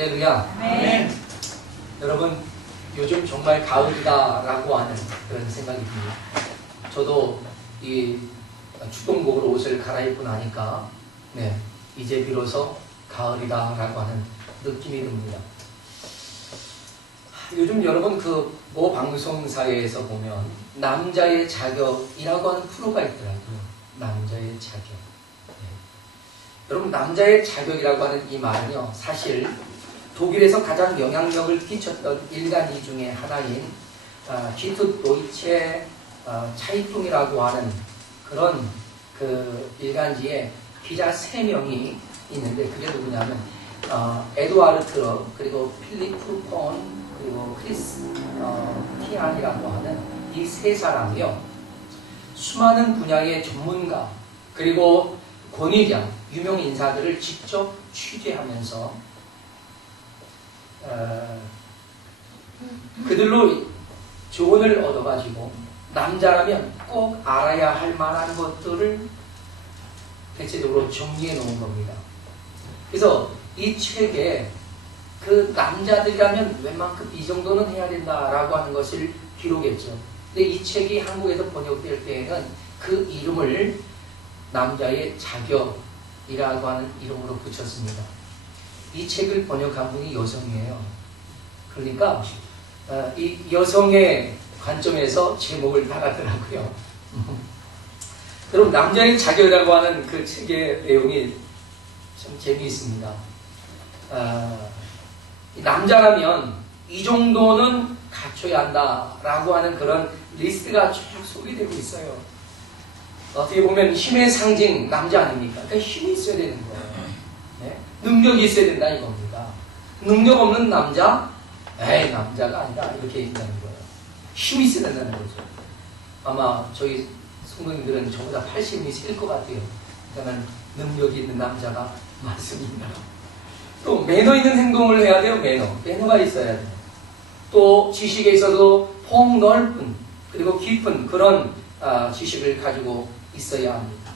할렐루야. 아멘. 여러분, 요즘 정말 가을이다라고 하는 그런 생각이 듭니다. 저도 이 축동복으로 옷을 갈아입고 나니까 이제 비로소 가을이다라고 하는 느낌이 듭니다. 요즘 여러분 모 방송사에서 보면 남자의 자격이라고 하는 프로가 있더라고요. 남자의 자격. 여러분, 남자의 자격이라고 하는 이 말은요, 사실 독일에서 가장 영향력을 끼쳤던 일간지 중에 하나인 히트 도이체 차이퉁이라고 하는 그런 그 일간지에 기자 3명이 있는데, 그게 누구냐면 에드와르트, 그리고 필리프 폰, 그리고 크리스 티안이라고 하는 이 3사람이요, 수많은 분야의 전문가 그리고 권위자, 유명 인사들을 직접 취재하면서 그들로 조언을 얻어가지고 남자라면 꼭 알아야 할 만한 것들을 대체적으로 정리해 놓은 겁니다. 그래서 이 책에 그 남자들이라면 웬만큼 이 정도는 해야 된다라고 하는 것을 기록했죠. 근데 이 책이 한국에서 번역될 때에는 그 이름을 남자의 자격이라고 하는 이름으로 붙였습니다. 이 책을 번역한 분이 여성이에요. 그러니까 이 여성의 관점에서 제목을 달았더라고요. 여러분, 남자의 자격이라고 하는 그 책의 내용이 참 재미있습니다. 남자라면 이 정도는 갖춰야 한다라고 하는 그런 리스트가 쭉 소개되고 있어요. 어떻게 보면 힘의 상징 남자 아닙니까? 그러니까 힘이 있어야 되는 거예요. 네? 능력이 있어야 된다 이겁니다. 능력 없는 남자? 에이, 남자가 아니다 이렇게 얘기하는 거예요. 힘이 있어야 된다는 거죠. 아마 저희 성도님들은 저보다 80이 셀 것 같아요. 그러니까 능력이 있는 남자가 많습니다. 또 매너 있는 행동을 해야 돼요. 매너가 있어야 돼요. 또 지식에 있어도 폭넓은 그리고 깊은 그런 지식을 가지고 있어야 합니다.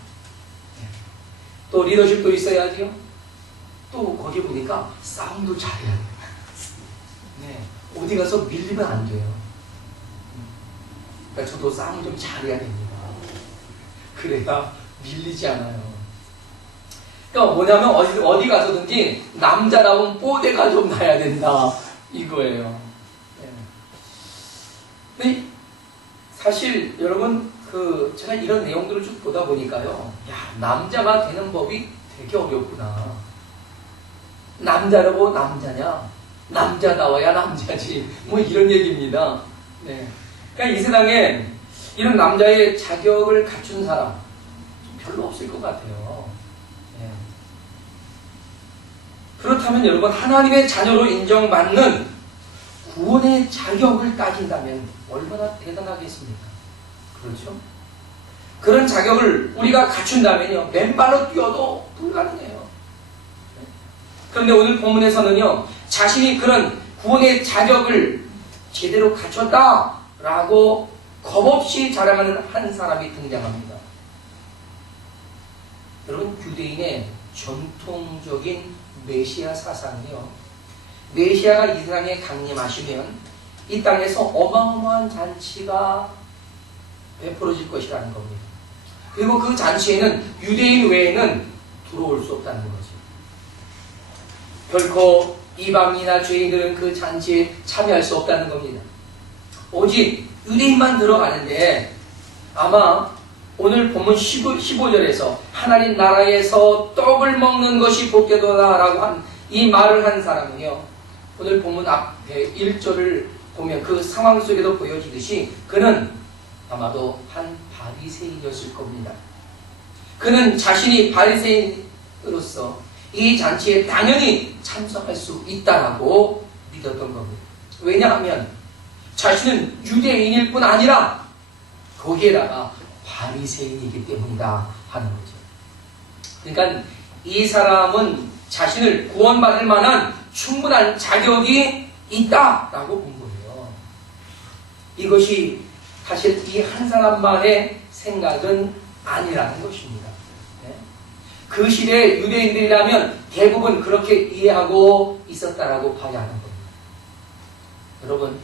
또 리더십도 있어야죠. 또 거기 보니까 싸움도 잘해야 돼요. 어디 가서 밀리면 안 돼요. 그러니까 저도 싸움 좀 잘해야 됩니다. 그래야 밀리지 않아요. 그러니까 뭐냐면 어디 가서든지 남자라면 뽀대가 좀 나야 된다 이거예요. 근데 사실 여러분 제가 이런 내용들을 쭉 보다 보니까요, 남자가 되는 법이 되게 어렵구나. 남자라고 남자냐? 남자다워야 남자지. 뭐 이런 얘기입니다. 그러니까 이 세상에 이런 남자의 자격을 갖춘 사람 별로 없을 것 같아요. 그렇다면 여러분, 하나님의 자녀로 인정받는 구원의 자격을 따진다면 얼마나 대단하겠습니까? 그렇죠? 그런 자격을 우리가 갖춘다면요, 맨발로 뛰어도 불가능해요. 그런데 오늘 본문에서는요, 자신이 그런 구원의 자격을 제대로 갖췄다라고 겁없이 자랑하는 한 사람이 등장합니다. 여러분, 유대인의 전통적인 메시아 사상이요, 메시아가 이 세상에 강림하시면 이 땅에서 어마어마한 잔치가 베풀어질 것이라는 겁니다. 그리고 그 잔치에는 유대인 외에는 들어올 수 없다는 거죠. 결코 이방인이나 죄인들은 그 잔치에 참여할 수 없다는 겁니다. 오직 유대인만 들어가는데, 아마 오늘 본문 15절에서 하나님 나라에서 떡을 먹는 것이 복되도다라고 한 이 말을 한 사람은요, 오늘 본문 앞에 1절을 보면 그 상황 속에도 보여지듯이 그는 아마도 한 바리새인이었을 겁니다. 그는 자신이 바리새인으로서 이 잔치에 당연히 참석할 수 있다라고 믿었던 겁니다. 왜냐하면 자신은 유대인일 뿐 아니라 거기에다가 바리새인이기 때문이다 하는 거죠. 그러니까 이 사람은 자신을 구원받을 만한 충분한 자격이 있다라고 본 거예요. 이것이 사실 이 한 사람만의 생각은 아니라는 것입니다. 그 시대의 유대인들이라면 대부분 그렇게 이해하고 있었다라고 봐야 하는 겁니다. 여러분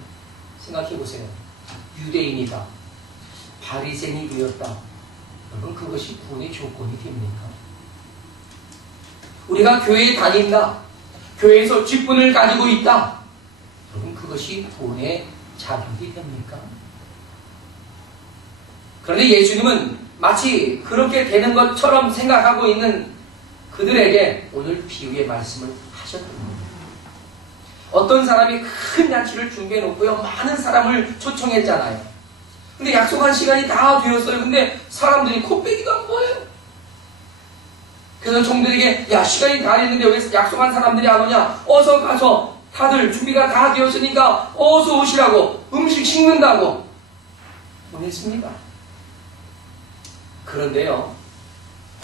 생각해 보세요. 유대인이다, 바리새인이 되었다. 여러분 그것이 구원의 조건이 됩니까? 우리가 교회에 다닌다, 교회에서 직분을 가지고 있다. 여러분 그것이 구원의 자격이 됩니까? 그런데 예수님은 마치 그렇게 되는 것처럼 생각하고 있는 그들에게 오늘 비유의 말씀을 하셨던 겁니다. 어떤 사람이 큰 잔치를 준비해 놓고요, 많은 사람을 초청했잖아요. 근데 약속한 시간이 다 되었어요. 근데 사람들이 코빼기도 한 거예요. 그래서 종들에게 야, 시간이 다 됐는데 왜 약속한 사람들이 안 오냐? 어서 가서 다들 준비가 다 되었으니까 어서 오시라고, 음식 식는다고 보냈습니다. 그런데요,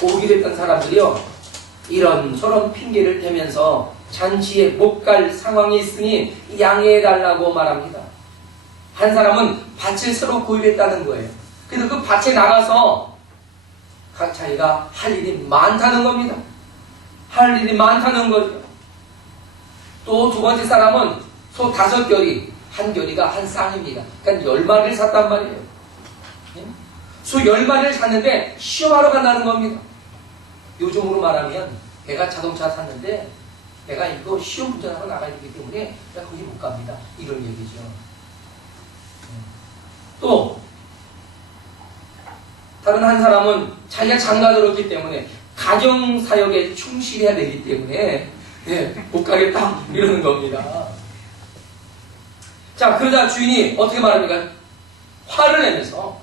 오게 됐던 사람들이요, 이런저런 핑계를 대면서 잔치에 못 갈 상황이 있으니 양해해달라고 말합니다. 한 사람은 밭을 새로 구입했다는 거예요. 그래서 그 밭에 나가서 자기가 할 일이 많다는 겁니다. 할 일이 많다는 거죠. 또 두 번째 사람은 소 5결이, 한 결이가 한 쌍입니다. 그러니까 10마리를 샀단 말이에요. 소 10마리를 샀는데 시험하러 간다는 겁니다. 요즘으로 말하면 내가 자동차 샀는데 내가 이거 시험 운전하러 나가야 되기 때문에 내가 거기 못 갑니다. 이런 얘기죠. 또 다른 한 사람은 자기가 장가 들었기 때문에 가정사역에 충실해야 되기 때문에 못 가겠다 이러는 겁니다. 자, 그러자 주인이 어떻게 말합니까? 화를 내면서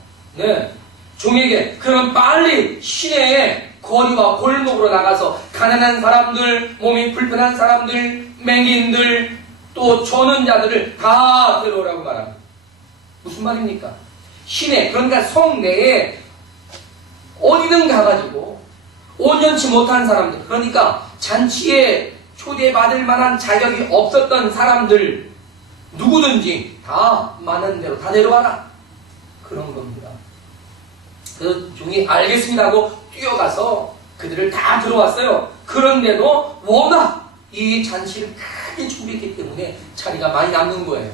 종에게 그럼 빨리 시내에 거리와 골목으로 나가서 가난한 사람들, 몸이 불편한 사람들, 맹인들, 또 조는 자들을 다 데려오라고 말합니다. 무슨 말입니까? 시내, 그러니까 성 내에 어디든 가가지고 온전치 못한 사람들, 그러니까 잔치에 초대받을 만한 자격이 없었던 사람들 누구든지 다 많은 대로 다 데려와라, 그런 겁니다. 그 종이 알겠습니다 하고 뛰어가서 그들을 다 들어왔어요. 그런데도 워낙 이 잔치를 크게 준비했기 때문에 자리가 많이 남는 거예요.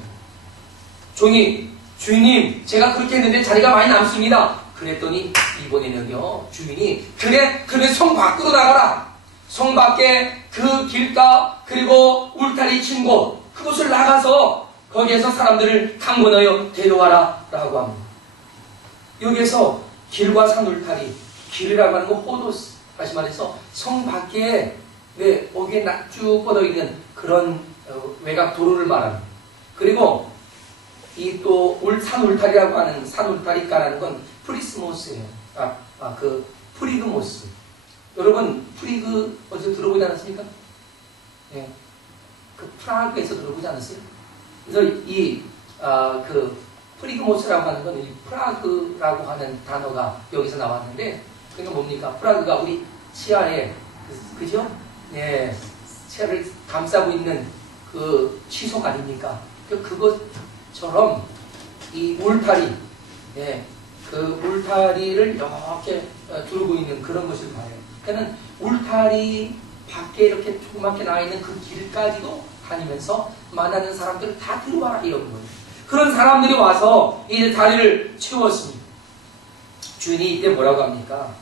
종이 주인님, 제가 그렇게 했는데 자리가 많이 남습니다. 그랬더니 이번에는요, 주인이 그래 성 밖으로 나가라. 성 밖에 그 길가 그리고 울타리 친 곳, 그곳을 나가서 거기에서 사람들을 강권하여 데려와라 라고 합니다. 여기에서 길과 산 울타리, 길이라고 하는 건 포도스, 다시 말해서 성 밖에 거기에 쭉 뻗어 있는 그런 외곽 도로를 말합니다. 그리고 이 또 산 울타리라고 하는 산 울타리가라는 건 프리스모스예요. 그 프리그모스. 여러분 프리그 어디서 들어보지 않았습니까? 그 프라그에서 들어보지 않았어요? 그래서 그 프리그모스라고 하는 건 이 프라그라고 하는 단어가 여기서 나왔는데, 그러니까 뭡니까? 프라그가 우리 치아에 그죠? 치아를 감싸고 있는 그 치석 아닙니까? 그것처럼 이 울타리, 그 울타리를 이렇게 두르고 있는 그런 것을 봐요. 그러니까 울타리 밖에 이렇게 조그맣게 나와 있는 그 길까지도 다니면서 만나는 사람들을 다 들어와라 이런 거예요. 그런 사람들이 와서 이 다리를 채웠습니다. 주인이 이때 뭐라고 합니까?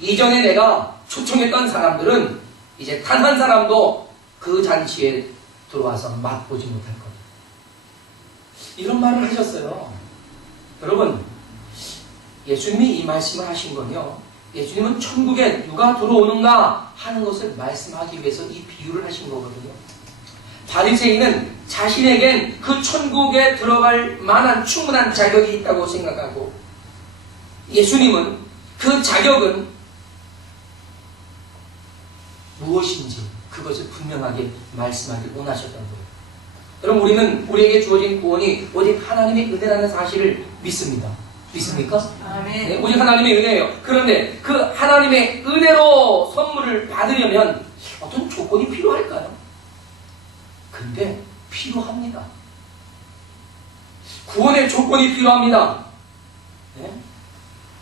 이전에 내가 초청했던 사람들은 이제 단 한 사람도 그 잔치에 들어와서 맛보지 못할 거다. 이런 말을 하셨어요. 여러분, 예수님이 이 말씀을 하신 건요, 예수님은 천국에 누가 들어오는가 하는 것을 말씀하기 위해서 이 비유를 하신 거거든요. 바리새인은 자신에겐 그 천국에 들어갈 만한 충분한 자격이 있다고 생각하고, 예수님은 그 자격은 무엇인지 그것을 분명하게 말씀하기 원하셨던 거예요. 여러분, 우리에게 주어진 구원이 오직 하나님의 은혜라는 사실을 믿습니다. 믿습니까? 아멘. 오직 하나님의 은혜예요. 그런데 그 하나님의 은혜로 선물을 받으려면 어떤 조건이 필요할까요? 근데 필요합니다. 구원의 조건이 필요합니다.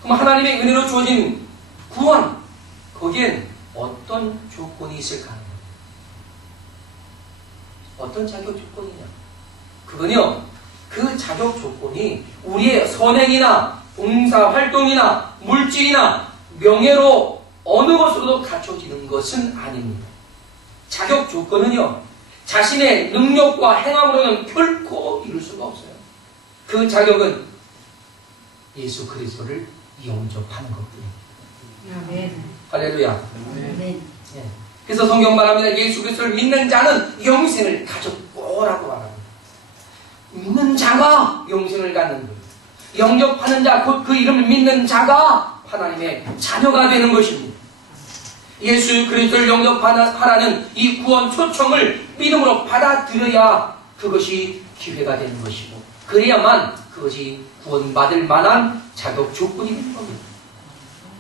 그럼 하나님의 은혜로 주어진 구원, 거기엔 어떤 조건이 있을까? 어떤 자격 조건이냐? 그건요, 그 자격 조건이 우리의 선행이나 봉사활동이나 물질이나 명예로 어느 것으로도 갖춰지는 것은 아닙니다. 자격 조건은요, 자신의 능력과 행함으로는 결코 이룰 수가 없어요. 그 자격은 예수 그리스도를 영접하는 것뿐입니다. 아멘. 할렐루야. 아멘. 예. 그래서 성경 말합니다. 예수 그리스도를 믿는 자는 영생을 가졌고라고 말합니다. 믿는 자가 영생을 갖는 거예요. 영접하는 자, 곧 그 이름을 믿는 자가 하나님의 자녀가 되는 것입니다. 예수 그리스도를 영접하라는 이 구원 초청을 믿음으로 받아들여야 그것이 기회가 되는 것이고, 그래야만 그것이 구원받을 만한 자격 조건이 되는 겁니다.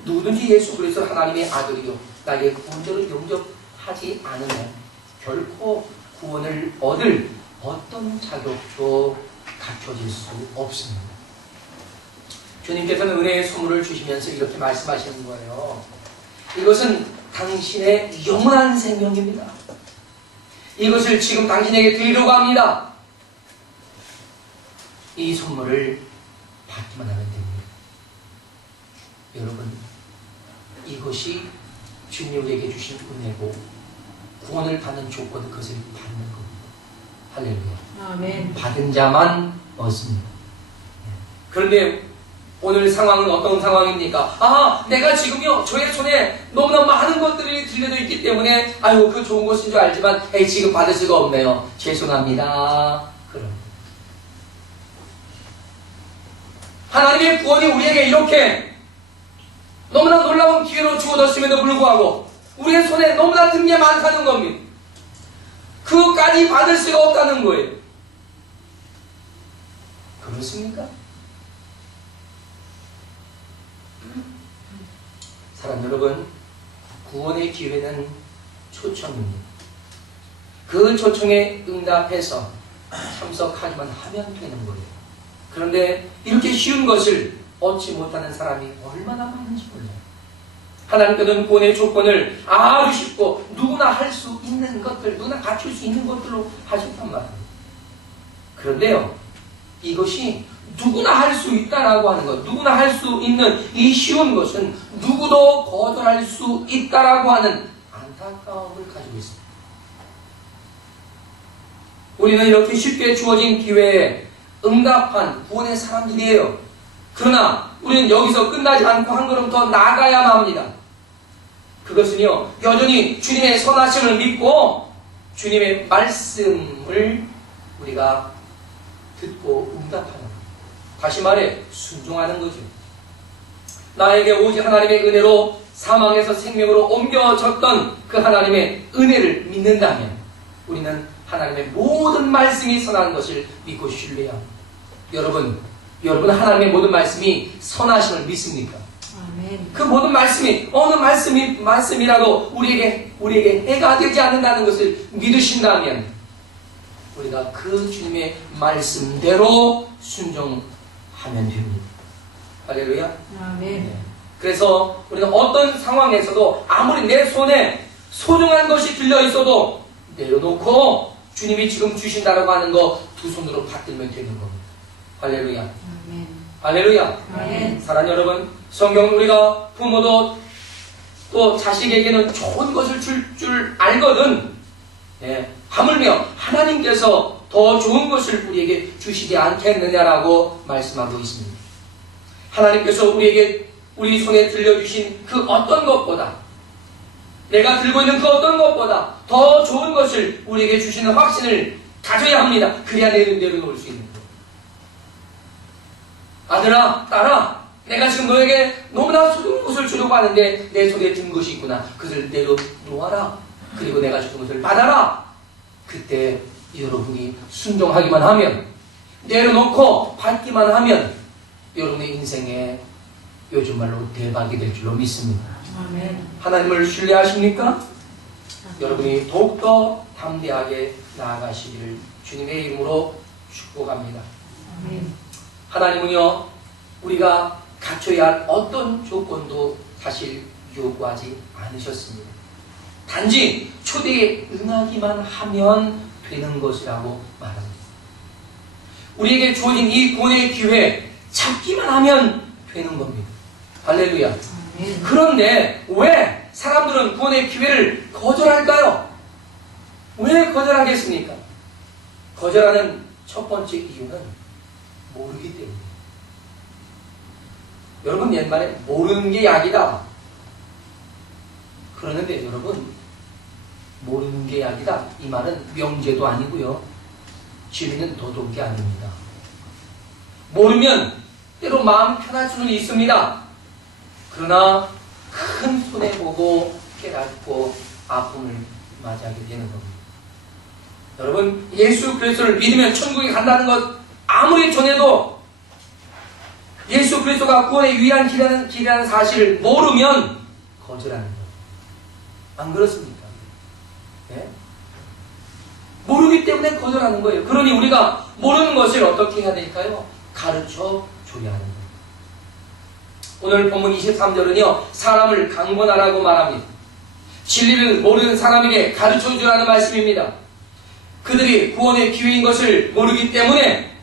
누구든지 예수 그리스도 하나님의 아들이요 나의 구원자를 영접하지 않으면 결코 구원을 얻을 어떤 자격도 갖춰질 수 없습니다. 주님께서는 은혜의 선물을 주시면서 이렇게 말씀하시는 거예요. 이것은 당신의 영원한 생명입니다. 이것을 지금 당신에게 드리려고 합니다. 이 선물을 받기만 하면 됩니다. 여러분, 이것이 주님이 우리에게 주신 은혜고 구원을 받는 조건은 그것을 받는 겁니다. 할렐루야. 아멘. 받은 자만 얻습니다. 그런데 오늘 상황은 어떤 상황입니까? 내가 지금요 저의 손에 너무나 많은 것들이 들려져 있기 때문에 아유 그 좋은 것인 줄 알지만 지금 받을 수가 없네요. 죄송합니다. 그럼 하나님의 구원이 우리에게 이렇게 너무나 놀라운 기회로 주어졌음에도 불구하고 우리의 손에 너무나 든 게 많다는 겁니다. 그것까지 받을 수가 없다는 거예요. 그렇습니까? 사랑 여러분, 구원의 기회는 초청입니다. 그 초청에 응답해서 참석하기만 하면 되는 거예요. 그런데 이렇게 쉬운 것을 얻지 못하는 사람이 얼마나 많은지 몰라요. 하나님께서는 구원의 조건을 아주 쉽고 누구나 할 수 있는 것들, 누구나 갖출 수 있는 것들로 하셨단 말이에요. 그런데요, 이것이 누구나 할 수 있다라고 하는 것, 누구나 할 수 있는 이 쉬운 것은 누구도 거절할 수 있다라고 하는 안타까움을 가지고 있습니다. 우리는 이렇게 쉽게 주어진 기회에 응답한 구원의 사람들이에요. 그러나 우리는 여기서 끝나지 않고 한 걸음 더 나아가야만 합니다. 그것은요, 여전히 주님의 선하심을 믿고 주님의 말씀을 우리가 듣고 응답하는 것. 다시 말해 순종하는 거죠. 나에게 오직 하나님의 은혜로 사망에서 생명으로 옮겨졌던 그 하나님의 은혜를 믿는다면 우리는 하나님의 모든 말씀이 선한 것을 믿고 신뢰해야 합니다. 여러분 하나님의 모든 말씀이 선하심을 믿습니까? 아멘. 그 모든 말씀이 어느 말씀이라도 우리에게 해가 되지 않는다는 것을 믿으신다면 우리가 그 주님의 말씀대로 순종하면 됩니다. 할렐루야. 아멘. 네. 그래서 우리는 어떤 상황에서도 아무리 내 손에 소중한 것이 들려 있어도 내려놓고 주님이 지금 주신다라고 하는 거 두 손으로 받들면 되는 겁니다. 할렐루야. 아멘. 할렐루야. 아멘. 사랑하는 여러분, 성경은 우리가 부모도 또 자식에게는 좋은 것을 줄 알거든. 하물며 하나님께서 더 좋은 것을 우리에게 주시지 않겠느냐라고 말씀하고 있습니다. 하나님께서 우리 손에 들려주신 그 어떤 것보다, 내가 들고 있는 그 어떤 것보다 더 좋은 것을 우리에게 주시는 확신을 가져야 합니다. 그래야 내려놓을 수 있는 거예요. 아들아, 딸아, 내가 지금 너에게 너무나 소중한 것을 주려고 하는데 내 손에 든 것이 있구나. 그것을 내려놓아라. 그리고 내가 주는 것을 받아라. 그때 여러분이 순종하기만 하면, 내려놓고 받기만 하면 여러분의 인생에 요즘 말로 대박이 될 줄로 믿습니다. 아멘. 하나님을 신뢰하십니까? 여러분이 더욱더 담대하게 나아가시기를 주님의 이름으로 축복합니다. 아멘. 하나님은요, 우리가 갖춰야 할 어떤 조건도 사실 요구하지 않으셨습니다. 단지 초대에 응하기만 하면 되는 것이라고 말합니다. 우리에게 주어진 이 구원의 기회 잡기만 하면 되는 겁니다. 할렐루야. 아멘. 그런데 왜 사람들은 구원의 기회를 거절할까요? 왜 거절하겠습니까? 거절하는 첫 번째 이유는 모르기 때문이에요. 여러분 옛말에 모르는 게 약이다 그러는데 여러분 모르는 게 약이다 이 말은 명제도 아니고요. 지리는 도덕이 아닙니다. 모르면 때로 마음 편할 수는 있습니다. 그러나 큰 손해보고 깨닫고 아픔을 맞이하게 되는 겁니다. 여러분 예수 그리스도를 믿으면 천국에 간다는 것 아무리 전해도 예수 그리스도가 구원의 유일한 길이라는 사실을 모르면 거절하는 거예요. 안 그렇습니까? 네? 모르기 때문에 거절하는 거예요. 그러니 우리가 모르는 것을 어떻게 해야 될까요? 가르쳐 줘야 하는 거예요. 오늘 본문 23절은요. 사람을 강권하라고 말합니다. 진리를 모르는 사람에게 가르쳐 주라는 말씀입니다. 그들이 구원의 기회인 것을 모르기 때문에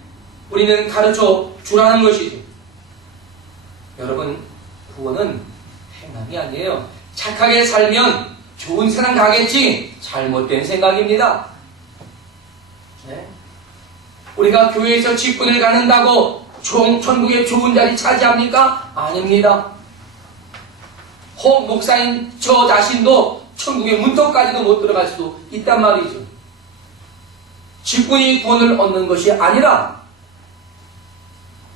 우리는 가르쳐 주라는 것이죠. 여러분 구원은 행함이 아니에요. 착하게 살면 좋은 세상 가겠지 잘못된 생각입니다. 네? 우리가 교회에서 직분을 갖는다고 천국의 좋은 자리 차지합니까? 아닙니다. 혹 목사인 저 자신도 천국의 문턱까지도 못 들어갈 수도 있단 말이죠. 직분이 구원을 얻는 것이 아니라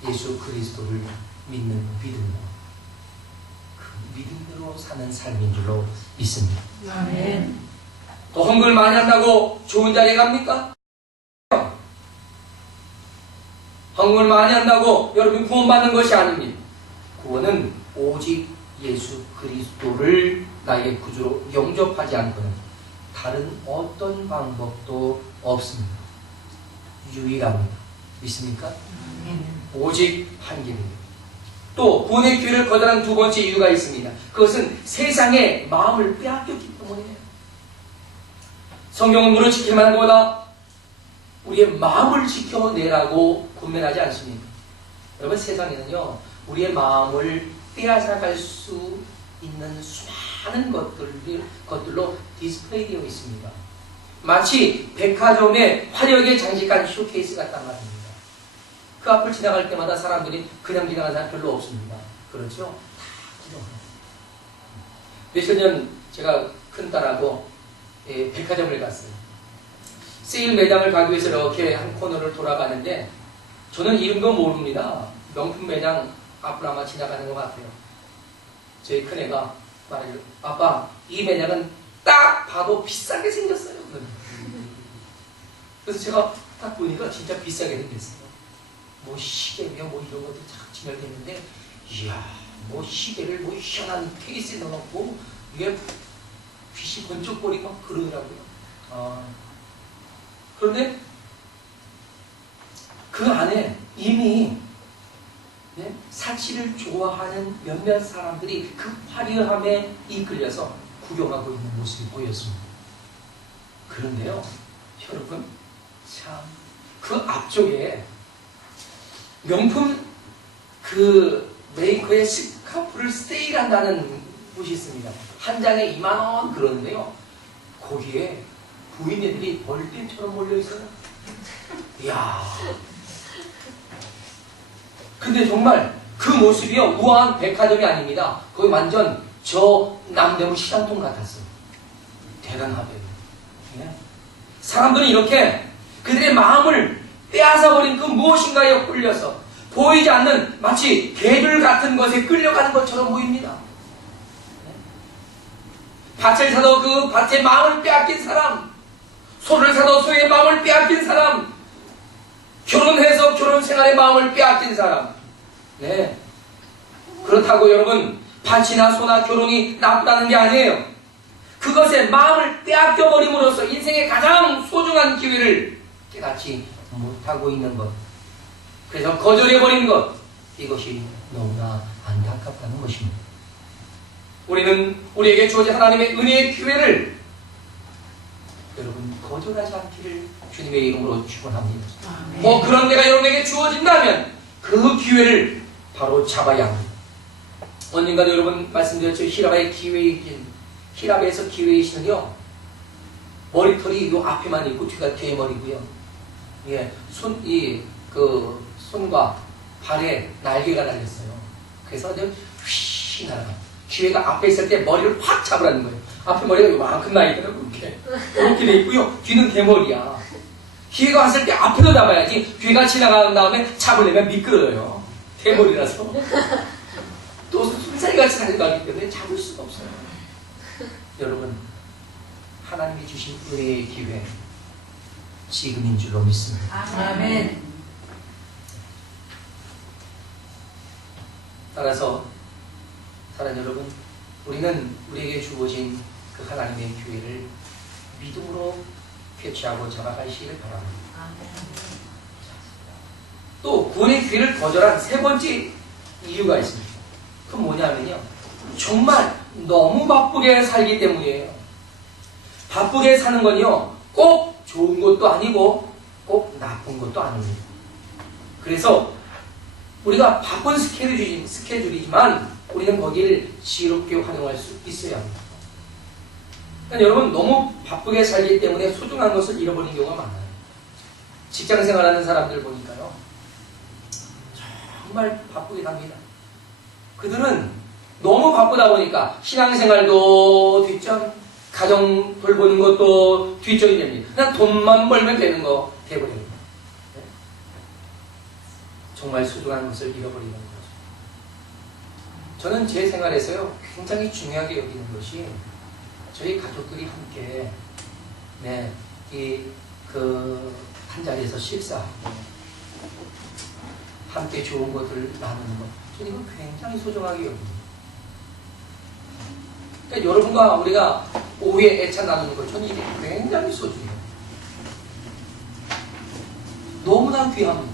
예수 그리스도를 믿는 믿음으로 그 믿음으로 사는 삶인 줄로 믿습니다. 아멘. 더 헌금을 많이 한다고 좋은 자리에 갑니까? 헌금을 많이 한다고 여러분 구원받는 것이 아닙니다. 구원은 오직 예수 그리스도를 나의 구주로 영접하지 않고는 다른 어떤 방법도 없습니다. 유일합니다. 믿습니까? 아멘. 오직 한 길입니다. 또 구원의 기회를 거절한 두 번째 이유가 있습니다. 그것은 세상의 마음을 빼앗겼기 때문이에요. 성경은 문을 지킬만 한 것보다 우리의 마음을 지켜내라고 권면하지 않습니다. 여러분 세상에는요 우리의 마음을 빼앗아갈 수 있는 수많은 것들로 디스플레이 되어 있습니다. 마치 백화점에 화려하게 장식한 쇼케이스 같단 말입니다. 그 앞을 지나갈 때마다 사람들이 그냥 지나가는 사람 별로 없습니다. 그렇죠? 다 구경해요. 며칠 전 제가 큰딸하고 백화점을 갔어요. 세일 매장을 가기 위해서 이렇게 한 코너를 돌아가는데 저는 이름도 모릅니다. 명품 매장 앞을 아마 지나가는 것 같아요. 저희 큰애가 말해요. 아빠 이 매장은 딱 봐도 비싸게 생겼어요. 그래서 제가 딱 보니까 진짜 비싸게 생겼어요. 뭐 시계며 뭐 이런 것도 쫙 진열되는데 이야 뭐 시계를 뭐 희한한 케이스에 넣어놓고 이게 빛이 번쩍거리고 막 그러더라고요. 그런데 그 안에 이미 사치를 좋아하는 몇몇 사람들이 그 화려함에 이끌려서 구경하고 있는 모습이 보였습니다. 그런데요 여러분 참 그 앞쪽에 명품 그 메이커의 스카프를 세일한다는 곳이 있습니다. 한 장에 2만원 그러는데요. 거기에 부인네들이 벌떼처럼 몰려있어요. 이야. 근데 정말 그 모습이요. 우아한 백화점이 아닙니다. 거기 완전 저 남대문 시장통 같았어요. 대단하대요. 예? 사람들은 이렇게 그들의 마음을 빼앗아버린 그 무엇인가에 홀려서 보이지 않는 마치 개들 같은 것에 끌려가는 것처럼 보입니다. 밭을 사도 그 밭의 마음을 빼앗긴 사람, 소를 사도 소의 마음을 빼앗긴 사람, 결혼해서 결혼 생활의 마음을 빼앗긴 사람. 네. 그렇다고 여러분 밭이나 소나 결혼이 나쁘다는 게 아니에요. 그것에 마음을 빼앗겨버림으로써 인생의 가장 소중한 기회를 깨닫지 못하고 있는 것, 그래서 거절해버린 것, 이것이 너무나 안타깝다는 것입니다. 우리는 우리에게 주어진 하나님의 은혜의 기회를 여러분 거절하지 않기를 주님의 이름으로 축원합니다. 뭐 그런 데가 여러분에게 주어진다면 그 기회를 바로 잡아야 합니다. 언젠가도 여러분 말씀드렸죠. 히랍에서 기회이신은요, 머리털이 요 앞에만 있고 뒤가 뒤에 머리고요. 예, 손과 발에 날개가 달렸어요. 그래서 아주 휘 날아가. 기회가 앞에 있을 때 머리를 확 잡으라는 거예요. 앞에 머리가 요만큼 나 있더라고, 이렇게 돼 있고요. 뒤는 대머리야. 기회가 왔을 때 앞에도 잡아야지. 귀가 지나간 다음에 잡으려면 미끄러워요. 대머리라서. 또 술사리같이 달려가기 때문에 잡을 수가 없어요. 여러분, 하나님이 주신 은혜의 기회, 지금인 줄로 믿습니다. 아멘. 따라서 사랑하는 여러분, 우리는 우리에게 주어진 그 하나님의 기회를 믿음으로 캐치하고 잡아가시기를 바랍니다. 또 구원의 기회를 거절한 세 번째 이유가 있습니다. 그건 뭐냐면요, 정말 너무 바쁘게 살기 때문이에요. 바쁘게 사는 건요, 꼭 좋은 것도 아니고 꼭 나쁜 것도 아닙니다. 그래서 우리가 바쁜 스케줄이지만 우리는 거기를 지혜롭게 활용할 수 있어야 합니다. 그러니까 여러분, 너무 바쁘게 살기 때문에 소중한 것을 잃어버리는 경우가 많아요. 직장 생활하는 사람들 보니까요, 정말 바쁘게 삽니다. 그들은 너무 바쁘다 보니까 신앙생활도 뒷전, 가정 돌보는 것도 뒷전이 됩니다. 그냥 돈만 벌면 되는 거 돼버립니다. 네? 정말 소중한 것을 잃어버리는 거죠. 저는 제 생활에서요, 굉장히 중요하게 여기는 것이 저희 가족들이 함께 한 자리에서 식사하고 함께 좋은 것을 나누는 것, 저는 이거 굉장히 소중하게 여깁니다. 그러니까 여러분과 우리가 오후에 애찬 나누는 것, 저는 이게 굉장히 소중해요. 너무나 귀합니다.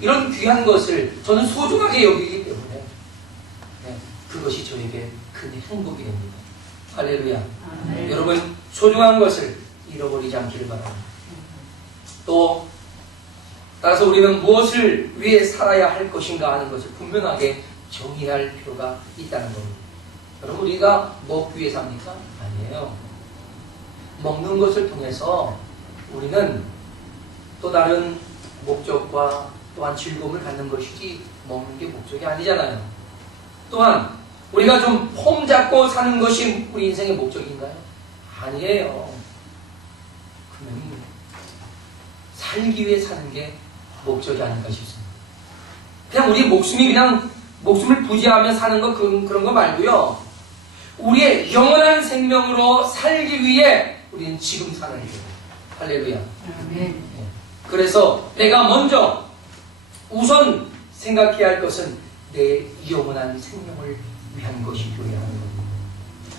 이런 귀한 것을 저는 소중하게 여기기 때문에 그것이 저에게 큰 행복이 됩니다. 할렐루야. 여러분, 소중한 것을 잃어버리지 않기를 바랍니다. 또 따라서 우리는 무엇을 위해 살아야 할 것인가 하는 것을 분명하게 정의할 필요가 있다는 겁니다. 여러분, 우리가 먹기 위해 삽니까? 아니에요. 먹는 것을 통해서 우리는 또 다른 목적과 또한 즐거움을 갖는 것이지 먹는 게 목적이 아니잖아요. 또한 우리가 좀 폼 잡고 사는 것이 우리 인생의 목적인가요? 아니에요. 그러면 살기 위해 사는 게 목적이 아닌가 싶습니다. 그냥 우리 목숨을 부지하며 사는 거 그런 거 말고요. 우리의 영원한 생명으로 살기 위해 우리는 지금 사는 거예요. 할렐루야. 아멘. 그래서 내가 먼저 우선 생각해야 할 것은 내 영원한 생명을 위한 것이 되어야 하는 겁니다.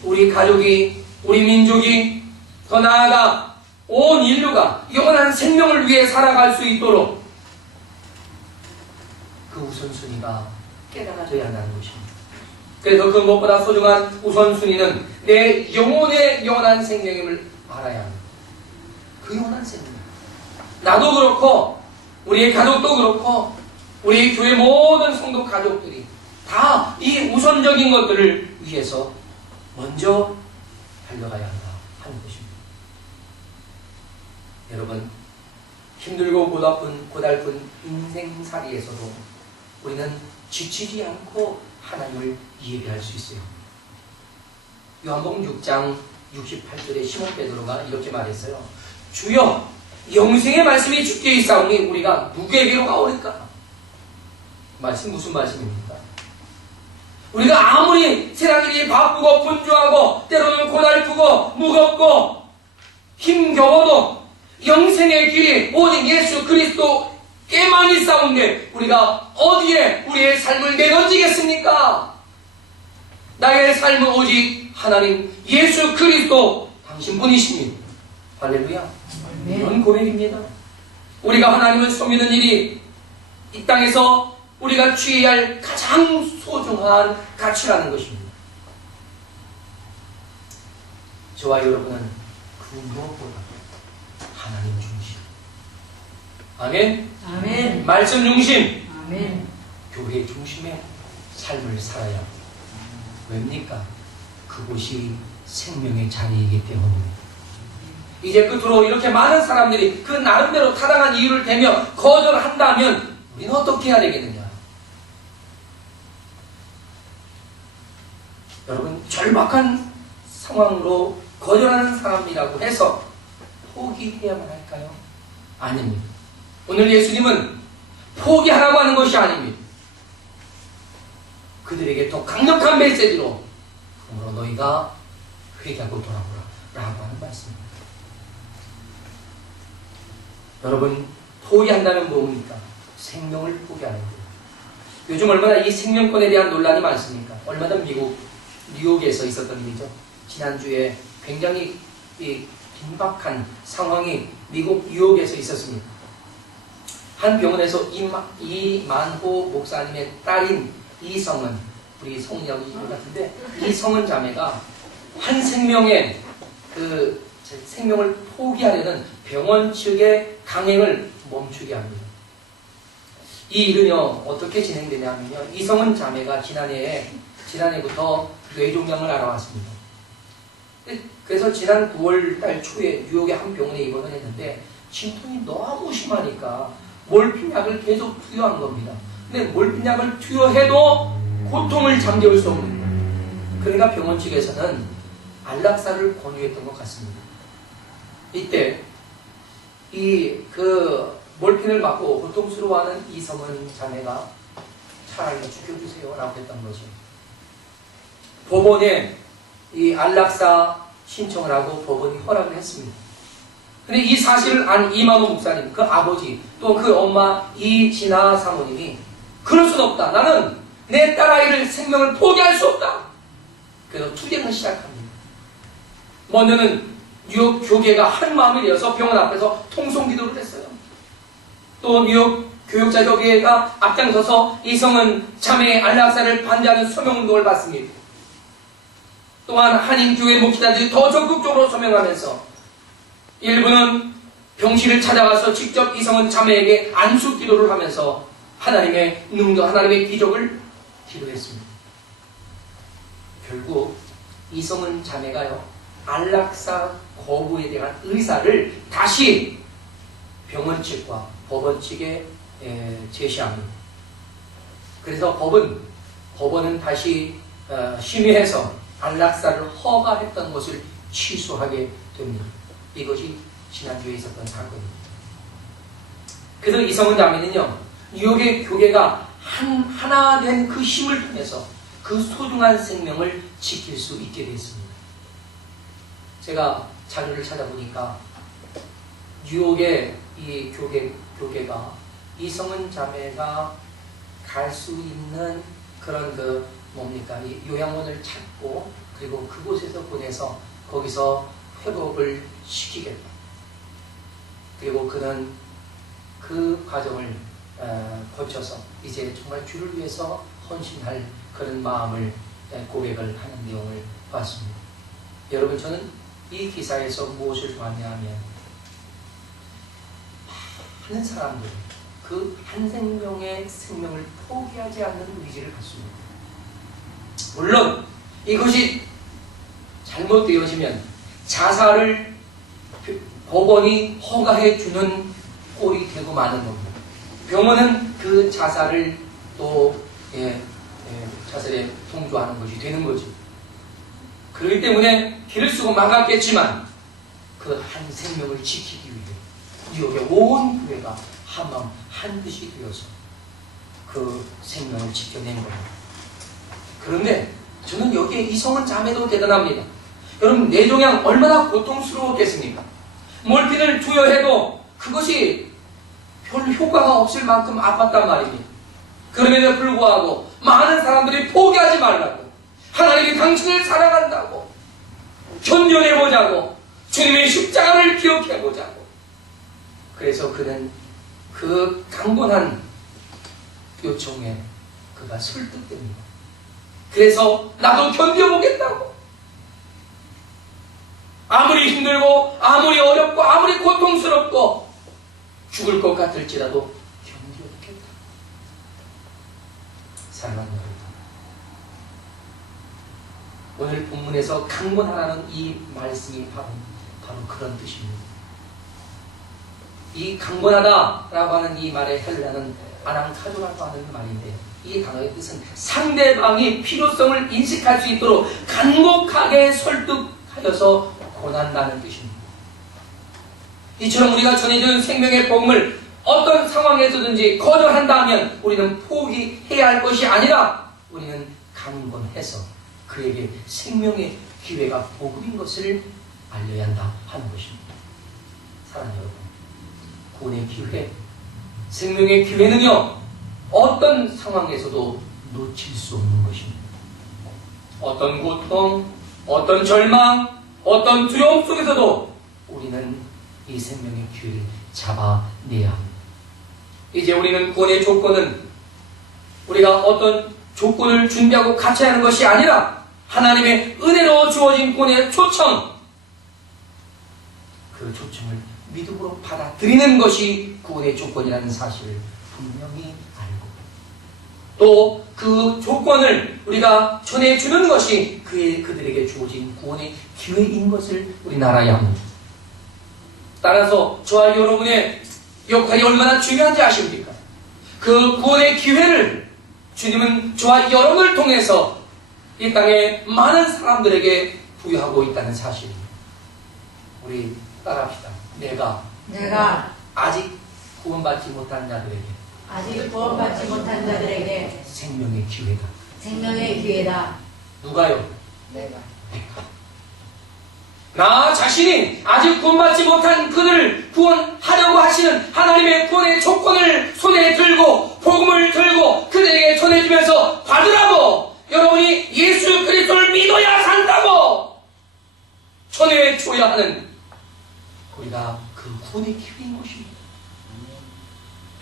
우리 가족이, 우리 민족이, 더 나아가 온 인류가 영원한 생명을 위해 살아갈 수 있도록 그 우선순위가 깨달아져야 한다는 것입니다. 그래서 그 무엇보다 소중한 우선순위는 내 영혼의 영원한 생명임을 알아야 합니다. 그 영원한 생명. 나도 그렇고 우리의 가족도 그렇고 우리 교회 모든 성도 가족들이 다 이 우선적인 것들을 위해서 먼저 달려가야 한다 하는 것입니다. 여러분, 힘들고 고달픈 인생살이에서도 우리는 지치지 않고 하나님을 예배할 수 있어요. 요한복음 6장 68절에 시몬 베드로가 이렇게 말했어요. 주여, 영생의 말씀이 주께 있사오니 우리가 누구에게로 가오리까? 말씀 무슨 말씀입니까? 우리가 아무리 세상일이 바쁘고 분주하고 때로는 고달프고 무겁고 힘겨워도 영생의 길이 오직 예수 그리스도께만 있사온데 우리가 어디에 우리의 삶을 내던지겠습니까? 나의 삶은 오직 하나님 예수 그리스도 당신뿐이십니다. 할렐루야. 이런 고백입니다. 우리가 하나님을 섬기는 일이 이 땅에서 우리가 취해야 할 가장 소중한 가치라는 것입니다. 저와 여러분은 그 무엇보다 하나님 중심, 아멘. 아멘. 말씀 중심, 아멘. 교회 중심의 삶을 살아야 합니다. 왜입니까? 그곳이 생명의 자리이기 때문입니다. 이제 끝으로 이렇게 많은 사람들이 그 나름대로 타당한 이유를 대며 거절한다면 우리는 어떻게 해야 되겠느냐? 여러분, 절박한 상황으로 거절하는 사람이라고 해서 포기해야만 할까요? 아닙니다. 오늘 예수님은 포기하라고 하는 것이 아닙니다. 그들에게 더 강력한 메시지로 그러므로 너희가 회개하고 돌아오라 라고 하는 말씀입니다. 여러분, 포기한다면 뭡니까? 생명을 포기하는 거예요. 요즘 얼마나 이 생명권에 대한 논란이 많습니까? 얼마 전 미국 뉴욕에서 있었던 일이죠. 지난주에 굉장히 긴박한 상황이 미국 뉴욕에서 있었습니다. 한 병원에서 이만호 목사님의 딸인 이성은, 우리 성은이라고 이름 같은데, 이성은 자매가 한 생명의 그 생명을 포기하려는 병원 측의 강행을 멈추게 합니다. 이 일은요, 어떻게 진행되냐면요, 이성은 자매가 지난해부터 뇌종양을 알아왔습니다. 그래서 지난 9월 달 초에 뉴욕의 한 병원에 입원을 했는데 진통이 너무 심하니까 몰핀약을 계속 투여한 겁니다. 근데 몰핀약을 투여해도 고통을 잠재울 수 없는 거예요. 그러니까 병원 측에서는 안락사를 권유했던 것 같습니다. 이때 몰핀을 맞고 고통스러워하는 이성은 자매가 차라리 죽여주세요 라고 했던 거죠. 법원에 이 안락사 신청을 하고 법원이 허락을 했습니다. 근데 이 사실을 안 이만호 목사님, 그 아버지, 또 그 엄마 이진아 사모님이 그럴 수는 없다. 나는 내 딸아이를 생명을 포기할 수 없다. 그래서 투쟁을 시작합니다. 먼저는 뉴욕 교계가 한 마음이 되어서 병원 앞에서 통성기도를 했어요. 또 뉴욕 교육자협의회가 앞장서서 이성은 자매의 안락사를 반대하는 서명운동을 받습니다. 또한 한인교회 목사들이 더 적극적으로 서명하면서 일부는 병실을 찾아가서 직접 이성은 자매에게 안수 기도를 하면서 하나님의 능력, 하나님의 기적을 기도했습니다. 결국 이성은 자매가요, 안락사 거부에 대한 의사를 다시 병원 측과 법원 측에 제시합니다. 그래서 법원은 다시 심의해서 안락사를 허가했던 것을 취소하게 됩니다. 이것이 지난주에 있었던 사건입니다. 그래서 이성은 자매는요, 뉴욕의 교계가 하나 된 그 힘을 통해서 그 소중한 생명을 지킬 수 있게 됐습니다. 제가 자료를 찾아보니까 뉴욕의 이 교계가 이성은 자매가 갈 수 있는 그런 이 요양원을 찾고 그리고 그곳에서 보내서 거기서 회복을 시키겠다. 그리고 그는 그 과정을 거쳐서 이제 정말 주를 위해서 헌신할 그런 마음을 고백을 하는 내용을 봤습니다. 여러분, 저는 이 기사에서 무엇을 봤냐면 많은 사람들이 그 한 생명의 생명을 포기하지 않는 의지를 갖습니다. 물론 이것이 잘못되어지면 자살을 법원이 허가해 주는 꼴이 되고 마는 겁니다. 병원은 그 자살을 또 자살에 동조하는 것이 되는 거죠. 그렇기 때문에 길을 쓰고 막았겠지만 그 한 생명을 지키기 위해 뉴욕의 온 교회가 한마음 한뜻이 되어서 그 생명을 지켜낸 겁니다. 그런데 저는 여기에 이성은 자매도 대단합니다. 여러분, 뇌종양 얼마나 고통스러웠겠습니까? 몰핀을 투여해도 그것이 별 효과가 없을 만큼 아팠단 말입니다. 그럼에도 불구하고 많은 사람들이 포기하지 말라고, 하나님이 당신을 사랑한다고, 견뎌내보자고, 주님의 십자가를 기억해보자고. 그래서 그는 그 강건한 요청에 그가 설득됩니다. 그래서 나도 견뎌보겠다고. 아무리 힘들고 아무리 어렵고 아무리 고통스럽고 죽을 것 같을지라도 견디어겠다. 사랑하는 여러분, 오늘 본문에서 강권하라는 이 말씀이 바로 그런 뜻입니다. 이 강권하다라고 하는 이 말의 헬라는 아랑카조라고 하는 말인데, 이 단어의 뜻은 상대방이 필요성을 인식할 수 있도록 간곡하게 설득하여서 권한다는 뜻입니다. 이처럼 우리가 전해준 생명의 복음을 어떤 상황에서든지 거절한다면 우리는 포기해야 할 것이 아니라 우리는 강권해서 그에게 생명의 기회가 복음인 것을 알려야 한다 하는 것입니다. 사랑하는 여러분, 구원의 기회, 생명의 기회는요, 어떤 상황에서도 놓칠 수 없는 것입니다. 어떤 고통, 어떤 절망, 어떤 두려움 속에서도 우리는 이 생명의 기회를 잡아내야 합니다. 이제 우리는 구원의 조건은 우리가 어떤 조건을 준비하고 갖춰야 하는 것이 아니라 하나님의 은혜로 주어진 구원의 초청, 그 초청을 믿음으로 받아들이는 것이 구원의 조건이라는 사실을 분명히 알고, 또 그 조건을 우리가 전해주는 것이 그들에게 주어진 구원의 기회인 것을 우리 알아야 합니다. 따라서 저와 여러분의 역할이 얼마나 중요한지 아십니까? 그 구원의 기회를 주님은 저와 여러분을 통해서 이 땅에 많은 사람들에게 부여하고 있다는 사실입니다. 우리 따라합시다. 내가 아직 구원받지 못한 자들에게 생명의 기회다. 누가요? 내가. 나 자신이 아직 구원받지 못한 그들을 구원하려고 하시는 하나님의 구원의 조건을 손에 들고 복음을 들고 그들에게 전해주면서 받으라고, 여러분이 예수 그리스도를 믿어야 산다고 전해줘야 하는 우리가 그 구원의 기회인 것입니다.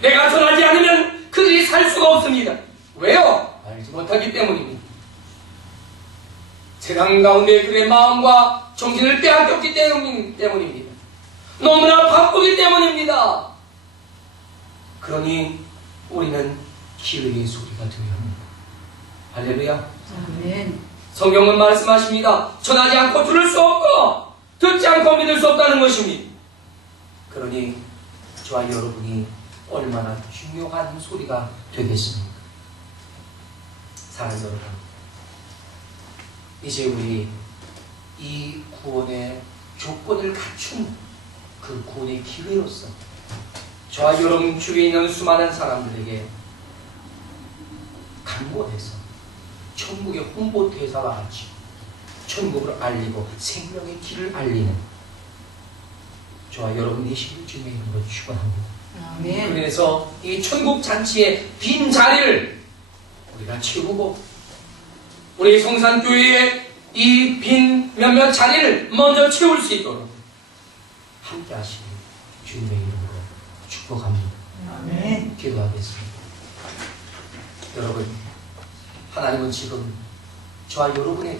내가 전하지 않으면 그들이 살 수가 없습니다. 왜요? 알지 못하기 때문입니다. 세상 가운데 그의 마음과 정신을 빼앗겼기 때문입니다. 너무나 바쁘기 때문입니다. 그러니 우리는 기회의 소리가 들려야 합니다. 할렐루야. 아멘. 성경은 말씀하십니다. 전하지 않고 들을 수 없고 듣지 않고 믿을 수 없다는 것입니다. 그러니 저와 여러분이 얼마나 중요한 소리가 되겠습니까? 사랑하는 여러분, 이제 우리 이 구원의 조건을 갖춘 그 구원의 기회로서 저와 여러분 주위에 있는 수많은 사람들에게 강권해서 천국의 홍보대사와 같이 천국을 알리고 생명의 길을 알리는 저와 여러분 되시길 주님의 이름으로 축원합니다. 아멘. 그래서 이 천국 잔치의 빈 자리를 우리가 채우고 우리 성산교회의 이 빈 몇몇 자리를 먼저 채울 수 있도록 함께 하시길 주님의 이름으로 축복합니다. 아멘. 기도하겠습니다. 여러분, 하나님은 지금 저와 여러분에게